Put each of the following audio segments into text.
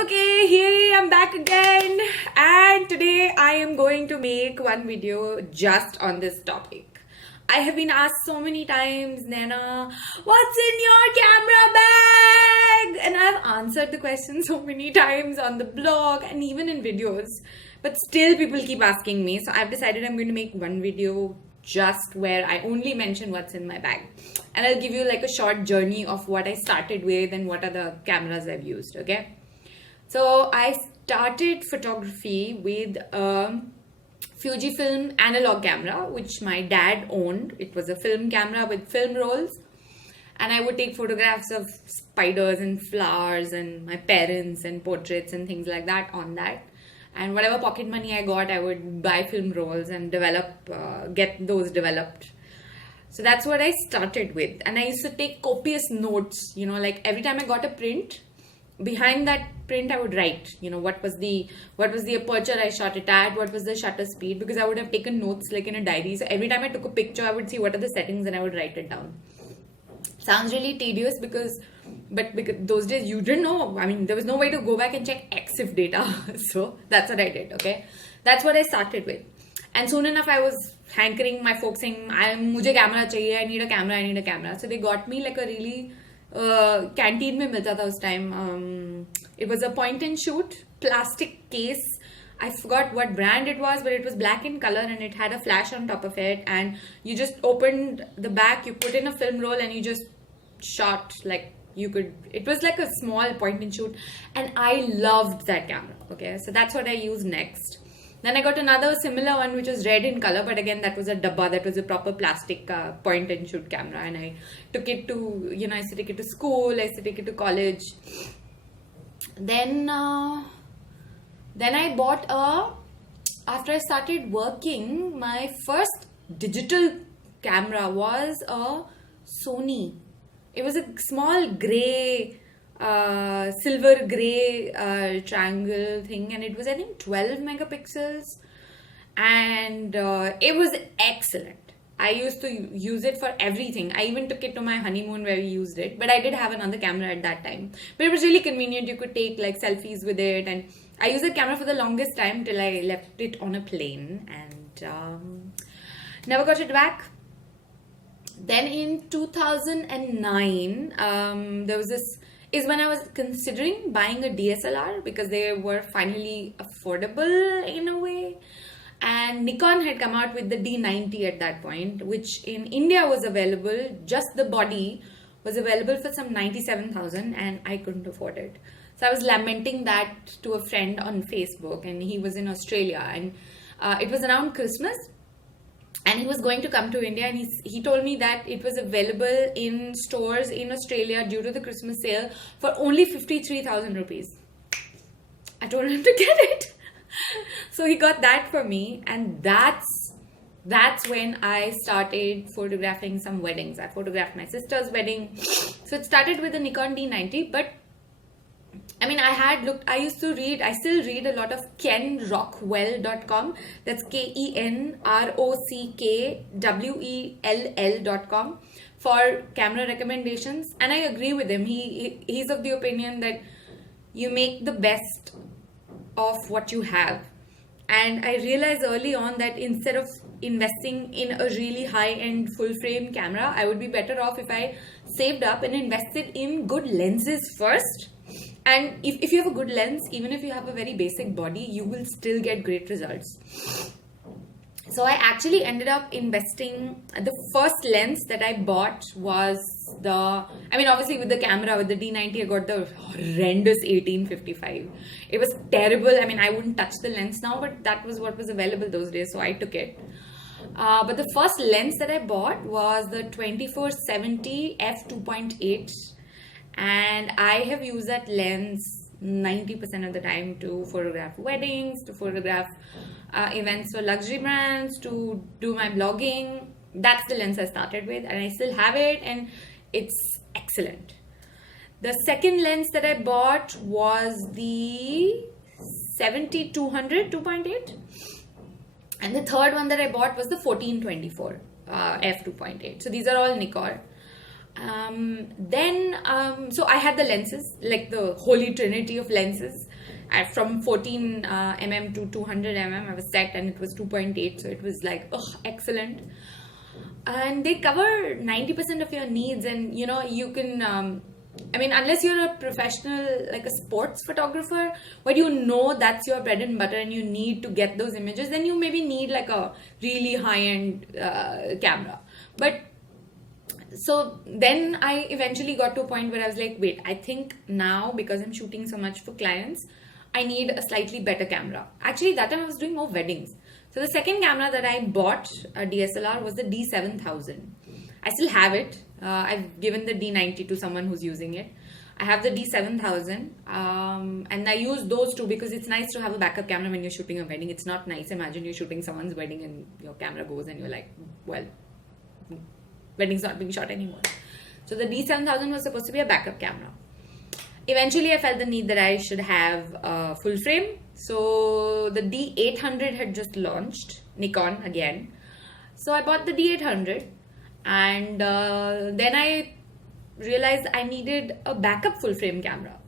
Okay, here I'm back again, and today I am going to make one video just on this topic. I have been asked so many times, Naina, what's in your camera bag? And I've answered the question so many times on the blog and even in videos, but still people keep asking me. So I've decided I'm going to make one video just where I only mention what's in my bag, and I'll give you like a short journey of what I started with and what are the cameras I've used. Okay, so I started photography with a Fujifilm analog camera which my dad owned. It was a film camera with film rolls, and I would take photographs of spiders and flowers and my parents and portraits and things like that on that. And whatever pocket money I got, I would buy film rolls and get those developed. So that's what I started with. And I used to take copious notes, like every time I got a print, behind that print I would write, what was the aperture I shot it at, what was the shutter speed, because I would have taken notes like in a diary. So every time I took a picture, I would see what are the settings and I would write it down. Sounds really tedious because those days you didn't know. I mean, there was no way to go back and check EXIF data. So that's what I did. Okay, that's what I started with. And soon enough, I was hankering, my folks saying, "Mujhe camera chahiye. I need a camera." So they got me like a really canteen mein milta tha us time. It was a point and shoot plastic case. I forgot what brand it was, but it was black in color and it had a flash on top of it. And you just opened the back, you put in a film roll, and you just shot like you could. It was like a small point and shoot, and I loved that camera. Okay, so that's what I used next. Then I got another similar one which was red in color, but again that was a dabba, that was a proper plastic point and shoot camera, and I took it to, I used to take it to school, I used to take it to college. Then I bought after I started working, my first digital camera was a Sony. It was a small grey, silver grey triangle thing, and it was I think 12 megapixels, and it was excellent. I used to use it for everything. I even took it to my honeymoon where we used it, but I did have another camera at that time. But it was really convenient. You could take like selfies with it, and I used that camera for the longest time till I left it on a plane and never got it back. Then in 2009, is when I was considering buying a DSLR because they were finally affordable in a way. And Nikon had come out with the D90 at that point, which in India was available, just the body was available for some 97,000, and I couldn't afford it. So I was lamenting that to a friend on Facebook, and he was in Australia, and it was around Christmas, and he was going to come to India, and he told me that it was available in stores in Australia due to the Christmas sale for only 53,000 rupees. I told him to get it. So he got that for me, and that's when I started photographing some weddings. I photographed my sister's wedding. So it started with the Nikon D90, but I mean, I still read a lot of kenrockwell.com. That's KenRockWell.com for camera recommendations. And I agree with him. He's of the opinion that you make the best of what you have. And I realized early on that instead of investing in a really high-end full-frame camera, I would be better off if I saved up and invested in good lenses first. And if you have a good lens, even if you have a very basic body, you will still get great results. So I actually ended up investing. The first lens that I bought was obviously with the camera, with the D90, I got the horrendous 1855. It was terrible. I mean, I wouldn't touch the lens now, but that was what was available those days, so I took it. But the first lens that I bought was the 2470 f2.8, and I have used that lens 90% of the time to photograph weddings, to photograph events for luxury brands, to do my blogging. That's the lens I started with, and I still have it, and it's excellent. The second lens that I bought was the 70-200 2.8, and the third one that I bought was the 1424 f2.8. So these are all Nikon. So I had the lenses, like the holy trinity of lenses. from 14 mm to 200 mm. I was set, and it was 2.8, so it was like, ugh, excellent. And they cover 90% of your needs, and you can I mean, unless you're a professional, like a sports photographer, where that's your bread and butter and you need to get those images, then you maybe need like a really high-end camera. But so then I eventually got to a point where I was like, wait, I think now, because I'm shooting so much for clients, I need a slightly better camera. Actually, that time I was doing more weddings. So the second camera that I bought, a DSLR, was the D7000. I still have it. I've given the D90 to someone who's using it. I have the D7000, and I use those two because it's nice to have a backup camera when you're shooting a wedding. It's not nice. Imagine you're shooting someone's wedding and your camera goes and you're like, well, wedding's not being shot anymore. So the D7000 was supposed to be a backup camera. Eventually, I felt the need that I should have a full frame. So the D800 had just launched, Nikon again. So I bought the D800, and then I realized I needed a backup full frame camera.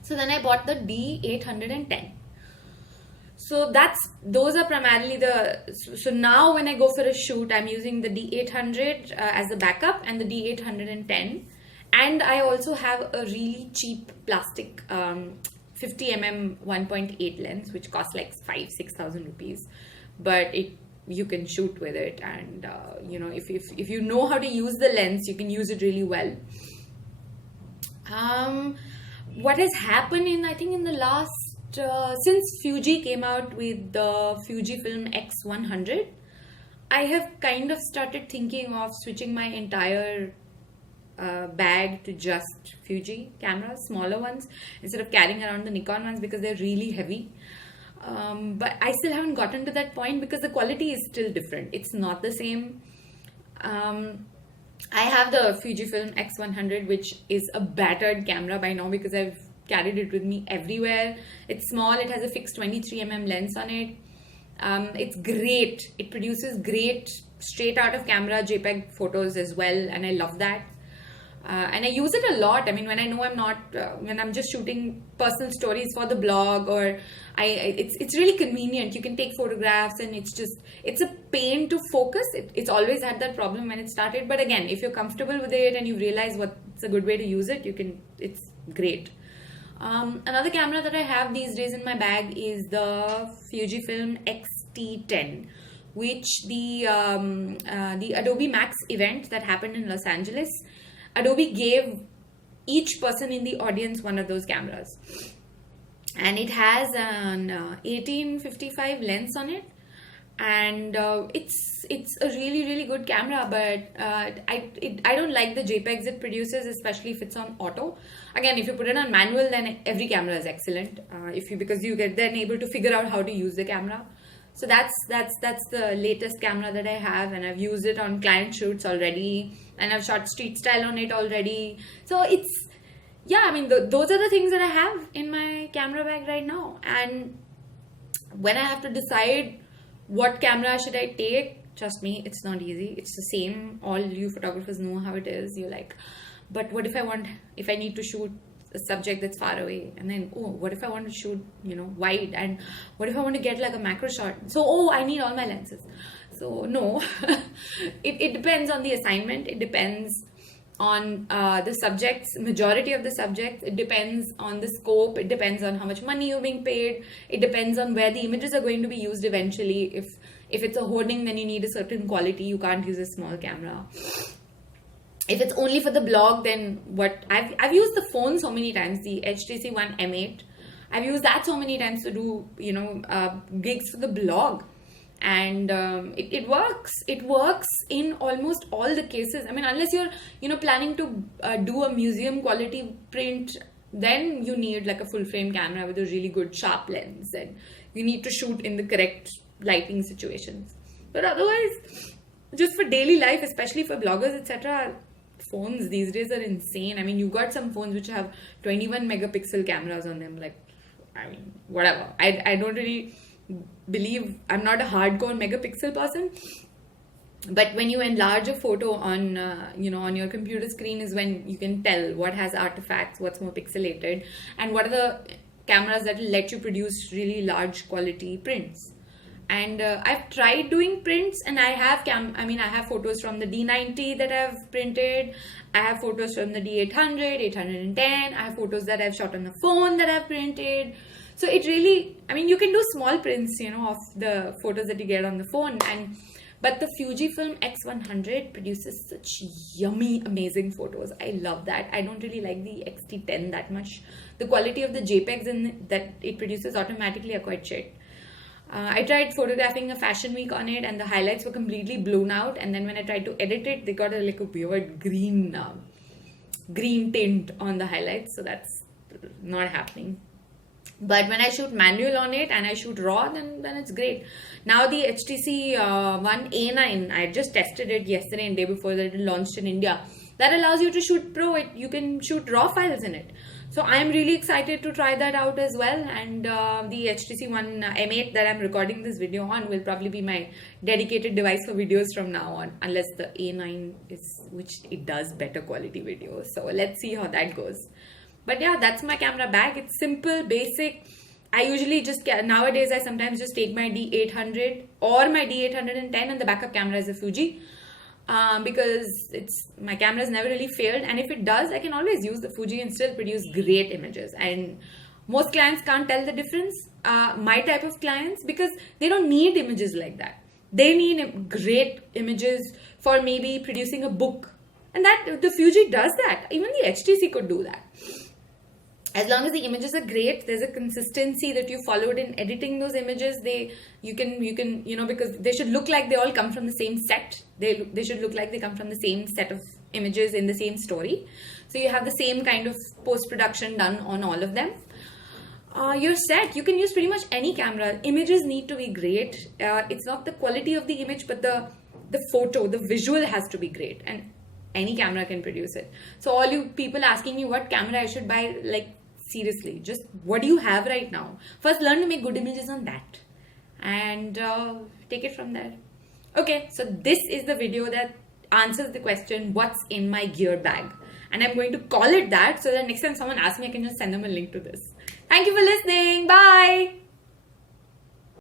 So then I bought the D810. So those are primarily so now when I go for a shoot, I'm using the D800 as a backup and the D810. And I also have a really cheap plastic 50mm 1.8 lens, which costs like 5,000-6,000 rupees. But you can shoot with it, and if you know how to use the lens, you can use it really well. What has happened I think in the last since Fuji came out with the Fujifilm X100, I have kind of started thinking of switching my entire bag to just Fuji cameras, smaller ones, instead of carrying around the Nikon ones because they're really heavy. But I still haven't gotten to that point because the quality is still different. It's not the same. I have the Fujifilm X100, which is a battered camera by now because I've carried it with me everywhere. It's small. It has a fixed 23mm lens on it. It's great. It produces great straight out of camera JPEG photos as well, and I love that. And I use it a lot. I mean, when I know I'm not, when I'm just shooting personal stories for the blog, or it's really convenient. You can take photographs, and it's a pain to focus. It's always had that problem when it started. But again, if you're comfortable with it and you realize what's a good way to use it, it's great. Another camera that I have these days in my bag is the Fujifilm X-T10, which the Adobe Max event that happened in Los Angeles, Adobe gave each person in the audience one of those cameras, and it has an 1855 lens on it, and it's a really good camera, but I don't like the JPEGs it produces, especially if it's on auto. Again, if you put it on manual, then every camera is excellent. Because you get then able to figure out how to use the camera. So that's the latest camera that I have, and I've used it on client shoots already, and I've shot street style on it already. So those are the things that I have in my camera bag right now. And when I have to decide what camera should I take, trust me, it's not easy. It's the same. All you photographers know how it is. You're like, but what if I need to shoot a subject that's far away, and then what if I want to shoot wide, and what if I want to get like a macro shot, so I need all my lenses. So no, it depends on the assignment. It depends on the subjects, majority of the subjects. It depends on the scope. It depends on how much money you're being paid. It depends on where the images are going to be used eventually. If it's a hoarding, then you need a certain quality. You can't use a small camera. If it's only for the blog, then I've used the phone so many times, the HTC One M8. I've used that so many times to do gigs for the blog, and it works. It works in almost all the cases. I mean, unless you're planning to do a museum quality print, then you need like a full frame camera with a really good sharp lens, and you need to shoot in the correct lighting situations. But otherwise, just for daily life, especially for bloggers, etc., phones these days are insane. I mean, you got some phones which have 21 megapixel cameras on them. Like, I mean, whatever. I don't really believe, I'm not a hardcore megapixel person, but when you enlarge a photo on on your computer screen is when you can tell what has artifacts, what's more pixelated, and what are the cameras that will let you produce really large quality prints. And I've tried doing prints, and I have I have photos from the D90 that I've printed. I have photos from the D800, 810. I have photos that I've shot on the phone that I've printed. So it really, you can do small prints, of the photos that you get on the phone. But the Fujifilm X100 produces such yummy, amazing photos. I love that. I don't really like the X-T10 that much. The quality of the JPEGs that it produces automatically are quite shit. I tried photographing a fashion week on it, and the highlights were completely blown out. And then when I tried to edit it, they got a weird green tint on the highlights. So that's not happening. But when I shoot manual on it and I shoot raw, then it's great. Now the HTC One A9, I just tested it yesterday and day before that it launched in India. That allows you to shoot pro. You can shoot raw files in it. So I'm really excited to try that out as well. And the HTC One M8 that I'm recording this video on will probably be my dedicated device for videos from now on, unless the A9 which it does better quality videos. So let's see how that goes. But yeah, that's my camera bag. It's simple, basic. I usually nowadays I sometimes just take my D800 or my D810, and the backup camera is a Fuji. Because my camera has never really failed, and if it does, I can always use the Fuji and still produce great images. And most clients can't tell the difference, my type of clients, because they don't need images like that. They need great images for maybe producing a book, and that the Fuji does that. Even the HTC could do that. As long as the images are great, there's a consistency that you followed in editing those images. You can because they should look like they all come from the same set. They should look like they come from the same set of images in the same story. So you have the same kind of post-production done on all of them. You're set. You can use pretty much any camera. Images need to be great. It's not the quality of the image, but the photo, the visual has to be great. And any camera can produce it. So all you people asking me what camera I should buy, seriously, just what do you have right now? First learn to make good images on that, and take it from there. Okay, so this is the video that answers the question, what's in my gear bag? And I'm going to call it that, so that next time someone asks me, I can just send them a link to this. Thank you for listening. Bye.